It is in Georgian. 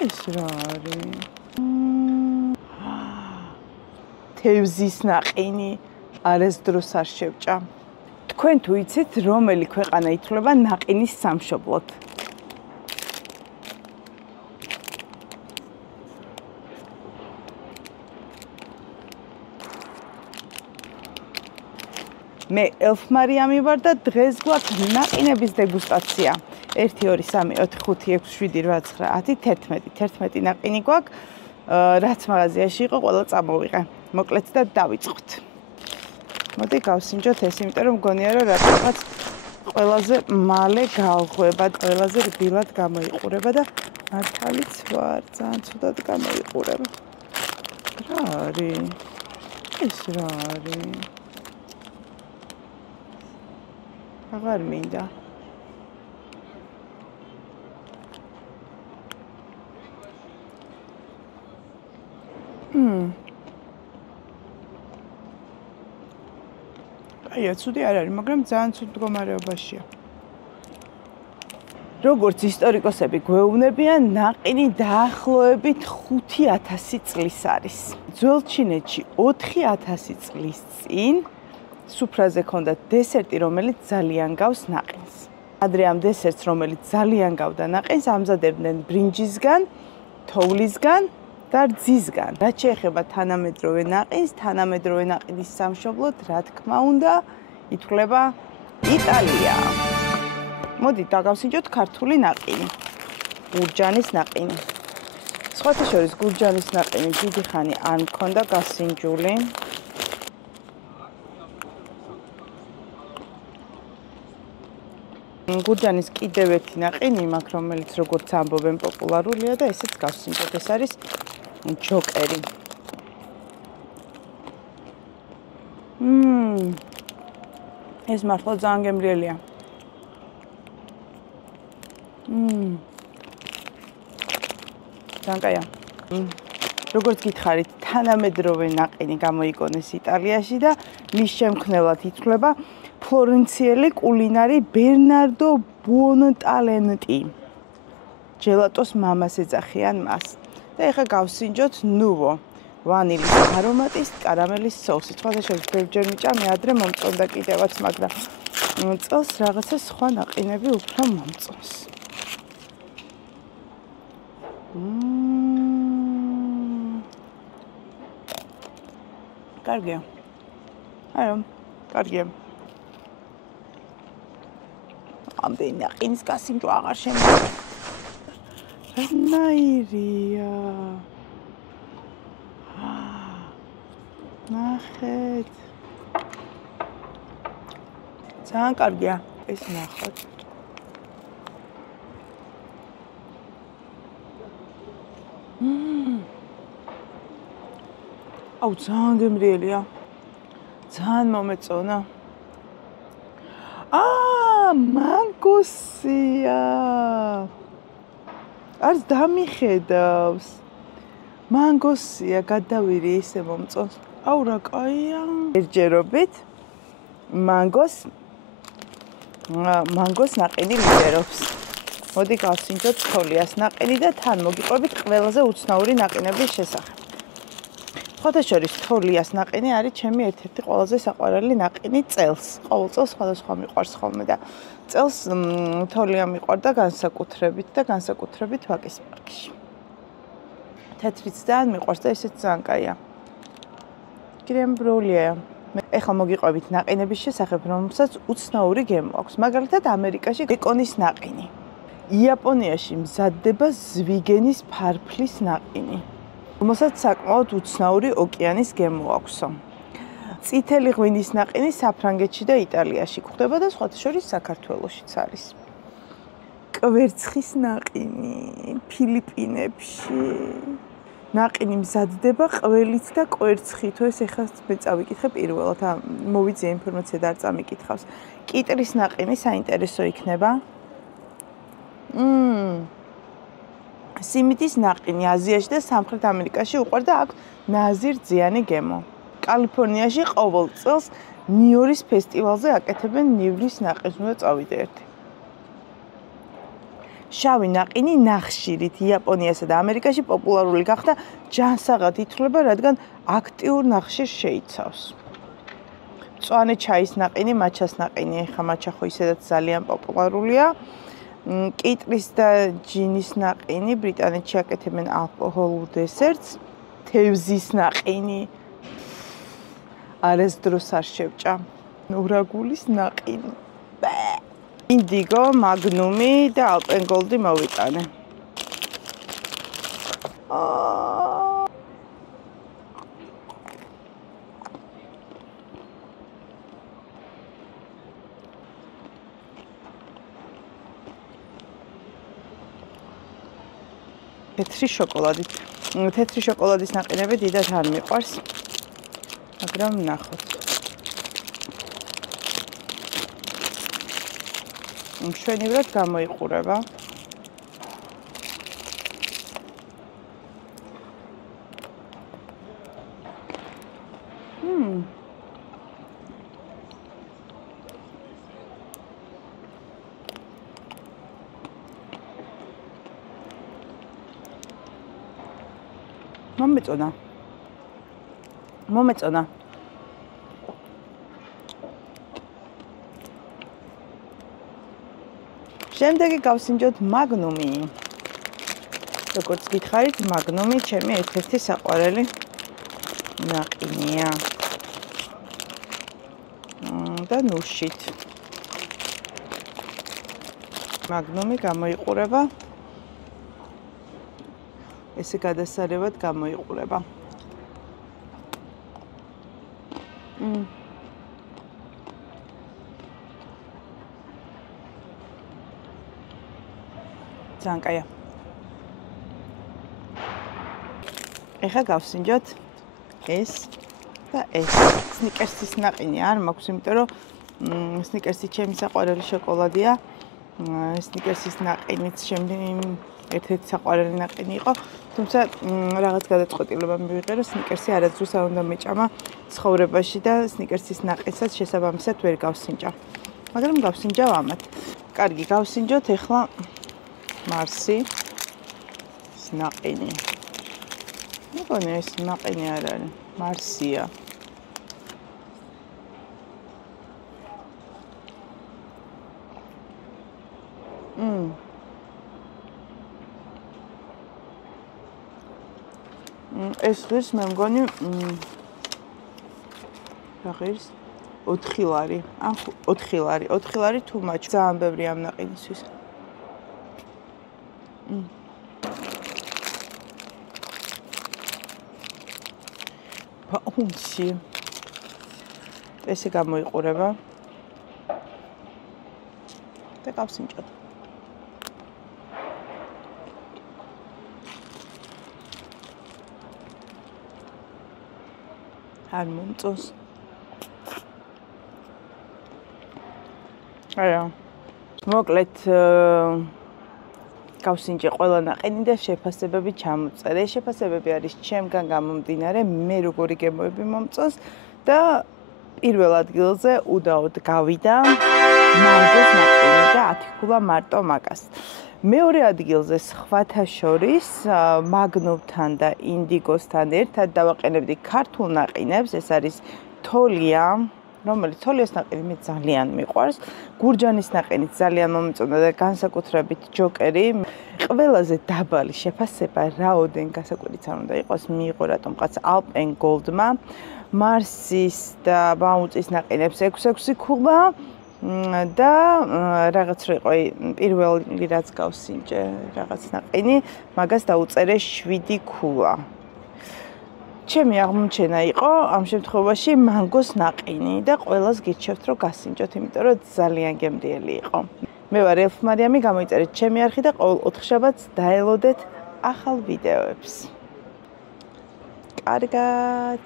ეს რა არის? თევზის ნაყინი არასდროს არ შევჭა. თქვენ თუ იცით, რომელი ქვეყანა ითვლება ნაყინის სამშობლოდ? მე ელფმარიამი ვარ და დღეს გვაქვს ნაყინების დეგუსტაცია. 1 2 3 4 5 6 7 8 9 10 11 ნაყინი გვაქვს. რაც მაღაზიაში იყო, ყველა წამოვიღე. მოკლედ და დავიწყოთ. მოდი გავსინჯოთ ეს, იმიტომ რომ მგონია რომ რაღაც ყველაზე მალე გავღვება, ყველაზე რბილად გამოიყურება და მართალიც ვარ, ძალიან ცუდად გამოიყურება. რა არის? ეს რა არის? აღარ მინდა. აი, ცუდი არ არის, მაგრამ ძალიან ცუდ მდგომარეობაშია. როგორც ისტორიკოსები გვეუბნებიან, ნაყინი დაახლოებით 5000 წლის არის. ძველ ჩინეთში 4000 წლის წინ სუფრაზე ჰქონდა დესერტი, რომელიც ძალიან გავს ნაყინს. ადრე ამ დესერტს, რომელიც ძალიან გავდა ნაყინს, ამზადებდნენ ბრინჯისგან, თოვლისგან და რძისგან. რაც შეეხება თანამედროვე ნაყინს, თანამედროვე ნაყინის სამშობლოდ, რა თქმა უნდა, ითვლება იტალია. მოდით დაგავსინჯოთ ქართული ნაყინი. გურჯანის ნაყინი. სხვათა შორის გურჯანის ნაყინი დიდი ხანი არ მქონდა გასინჯული. გურჯანის კიდევ ერთი ნაყინი მაქვს, რომელიც როგორც ამბობენ პოპულარულია და ესეც გავსინჯოთ. ეს არის ჯოკერი. ეს მართლა ძალიან გემრიელია. ძალიან კაია. როგორც გითხარით, თანამედროვე ნაყინი გამოიგონეს იტალიაში და მის შემქმნელად ითვლება ფლორენციელი კულინარი ბერნარდო ბუონტალენტი. ჯელატოს მამას ეძახიან მას. და ეხლა გავსინჯოთ ნუვო. ვანილის არომატის კარამელის სოუსი. სხვადასხვა ბევრჯერ მიჭამე, ადრე მომწონდა კიდევაც, მაგრამ წელს რაღაცა სხვა ნაყინები უფრო მომწონს. კარგია. არა, კარგია. ამდენი ნაყინის გასინჯვა აღარ შემიძლია. რანაირია? ნახეთ. ძალიან კარგია. ეს ნახოთ. აუ, ძალიან გემრიელია. ძალიან მომეწონა. მანგოსია. არც დამიხედავს. მანგოსია, გადავირი ისე მომწონს. აუ, რა კაია. ერთჯერობით მანგოს ნაყინი ლიდერობს. მოდი გავსინჯოთ თოლიას ნაყინი და თან მოგიყვებით ყველაზე უცნაური ნაყინების შესახებ. სხვათა შორის თოლიას ნაყინი არის ჩემი ერთ-ერთი ყველაზე საყვარელი ნაყინი წელს. ყოველ წელს სხვადასხვა მიყვარს ხოლმე და წელს თოლია მიყვარდა განსაკუთრებით ვაკის პარკში. თეთრიც ძალიან მიყვარს და ესეც ძალიან კაია. კრემბროლია. ეხლა მოგიყვებით ნაყინების შესახებ, რომელსაც უცნაური გემო აქვს. მაგალითად, ამერიკაში ბეკონის ნაყინი. იაპონიაში მზადდება ზვიგენის ფარფლის ნაყინი, რომელსაც საკმაოდ უცნაური ოკეანის გემო აქვსო. წითელი ღვინის ნაყინი საფრანგეთში და იტალიაში გვხვდება და სხვათა შორის საქართველოშიც არის. კვერცხის ნაყინი ფილიპინებში. ნაყინი მზადდება ყველით და კვერცხით. ეს ეხლა მე წავიკითხე პირველად, მოვიძიე ინფორმაცია და არ წამიკითხავს. კიტრის ნაყინი საინტერესო იქნება. სიმინდის ნაყინი აზიაში და სამხრეთ ამერიკაში უყვარდა აქვს ნაზირძიანი გემო. კალიფორნიაში ყოველ წელს ნიურის ფესტივალზე აკეთებენ ნივრის ნაყინს. უნდა წავიდე ერთი. შავი ნაყინი ნახშირით იაპონიასა და ამერიკაში პოპულარული გახდა, ჯანსაღად ითვლება, რადგან აქტიურ ნახშირს შეიცავს. მწვანე ჩაის ნაყინი, მაჩას ნაყინი, ეხა მაჩა ხო ისედაც ძალიან პოპულარულია. კიტრის და ჯინის ნაყინი, ბრიტანეთში აკეთებენ ალკოჰოლურ დესერტს. თევზის ნაყინი არასდროს არ შევჭა. ურაგულის ნაყინი. ინდიგო, მაგნუმი და ალპენგოლდი მოვიტანე. თეთრი შოკოლადი. თეთრი შოკოლადის ნაყინები დიდად არ მიყვარს. მაგრამ ნახოთ. მშვენივრად გამოიყურება. მომეწონა. შემდეგი გავსინჯოთ მაგნუმი. როგორც გითხარით, მაგნუმი ჩემი ერთ-ერთი საყვარელი ნაყინია. და ნუშით. მაგნუმი გამოიყურება. ესე გადასარევად გამოიყურება. ძალიან კაია. ეხლა გავსინჯოთ ეს და ეს. სნიკერსის ნაყინი არ მაქვს, იმიტომ რომ სნიკერსი ჩემი საყვარელი შოკოლადია. სნიკერსის ნაყინიც ერთ-ერთი საყვარელი ნაყინი იყო, თუმცა რაღაც გადაწყვეტილება მივიღე, რომ სნიკერსი არასდროს არ უნდა მეჭამა ცხოვრებაში და სნიკერსის ნაყინსაც შესაბამისად ვერ გავსინჯა. მაგრამ გავსინჯავ ამათ. კარგი, გავსინჯოთ ეხლა მარსი ნაყინი. მეგონი ეს ნაყინი არ არის, მარსია. ეს ღირს მე მგონი რა ღირს? 4 ლარი. ან 4 ლარი. 4 ლარი too much. ძალიან ბევრი ამ ნაყინისთვის. პაუნდში. ესე გამოიყურება. და გავსინჯოთ. არ მომწონს. არა. მოკლედ გავსინჯე ყველა ნაყინი და შეფასებები ჩამოწერე. შეფასებები არის ჩემგან გამომდინარე, მე როგორი გემოები მომწონს და პირველ ადგილზე უდაოდ გავიდა მანგოს ნაყინი და 10 ქულა მარტო მაგას. მეორე ადგილზე სხვათა შორის მაგნუმთან და ინდიგოსთან ერთად დავაყენებდი ქართულ ნაყინებს, ეს არის თოლია, რომელიც თოლიას ნაყინი მე ძალიან მიყვარს. გურჯანის ნაყინიც ძალიან მომწონდა და განსაკუთრებით ჯოკერი. ყველაზე დაბალი შეფასება რაოდენ გასაკვირიც არ უნდა იყოს მიიღო რატომღაც ალპენგოლდმა. მარსის და ბაუნტის ნაყინებს 6-6 ქულა და რაღაც რო იყო პირველი რაც გავსინჯე რაღაც ნაყინი, მაგას დაუწერე 7 ქულა. ჩემი აღმოჩენა იყო ამ შემთხვევაში მანგოს ნაყინი და ყველას გირჩევთ რომ გასინჯოთ, იმიტომ რომ ძალიან გემრიელი იყო. მე ვარ ელფ მარიამი, გამოიწერეთ ჩემი არხი და ყოველ 4 შაბათს დაელოდეთ ახალ ვიდეოებს. კარგად.